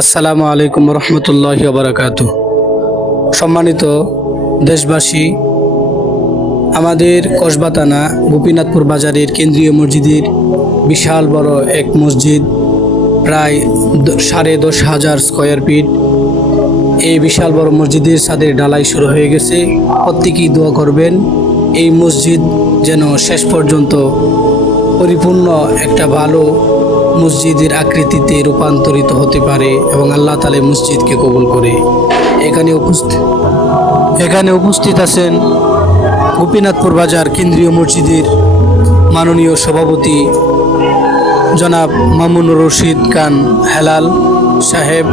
আসসালামু আলাইকুম রহমতুল্লাহি ওয়া সম্মানিত দেশবাসী, আমাদের কসবা থানা গোপীনাথপুর বাজারের কেন্দ্রীয় মসজিদের বিশাল বড় এক মসজিদ, প্রায় 10,500 স্কয়ার ফিট। এই বিশাল বড় মসজিদের ছাদের ঢালাই শুরু হয়ে গেছে। প্রত্যেকেই দোয়া করবেন এই মসজিদ যেন শেষ পর্যন্ত পরিপূর্ণ একটা ভালো মসজিদের আকৃতিতে রূপান্তরিত হতে পারে এবং আল্লাহ তাআলা মসজিদকে কবুল করে। এখানে উপস্থিত আছেন গোপীনাথপুর বাজার কেন্দ্রীয় মসজিদের মাননীয় সভাপতি জনাব মামুনুর রশিদ খান হেলাল সাহেব।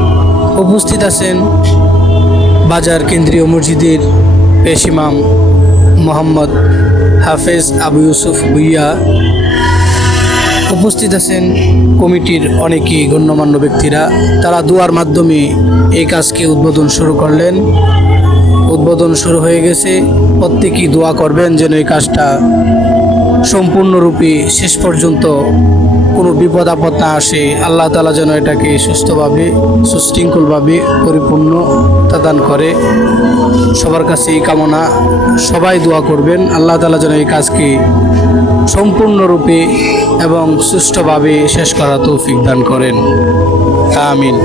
উপস্থিত আছেন বাজার কেন্দ্রীয় মসজিদের পেশ ইমাম মোহাম্মদ হাফেজ আবু ইউসুফ ভুইয়া। উপস্থিত আছেন কমিটির অনেকেই গণ্যমান্য ব্যক্তিরা। তারা দোয়ার মাধ্যমে এই কাজকে উদ্বোধন শুরু করলেন। উদ্বোধন শুরু হয়ে গেছে। প্রত্যেকেই দোয়া করবেন যেন এই কাজটা সম্পূর্ণরূপে শেষ পর্যন্ত কোনো বিপদ আপদ না আসে। আল্লাহ তাআলা যেন এটাকে সুস্থভাবে সুশৃঙ্খলভাবে পরিপূর্ণতা দান করে। সবার কাছে এই কামনা, সবাই দোয়া করবেন আল্লাহ তাআলা যেন এই কাজকে সম্পূর্ণরূপে এবং সুষ্ঠুভাবে শেষ করার তৌফিক দান করেন। আমিন।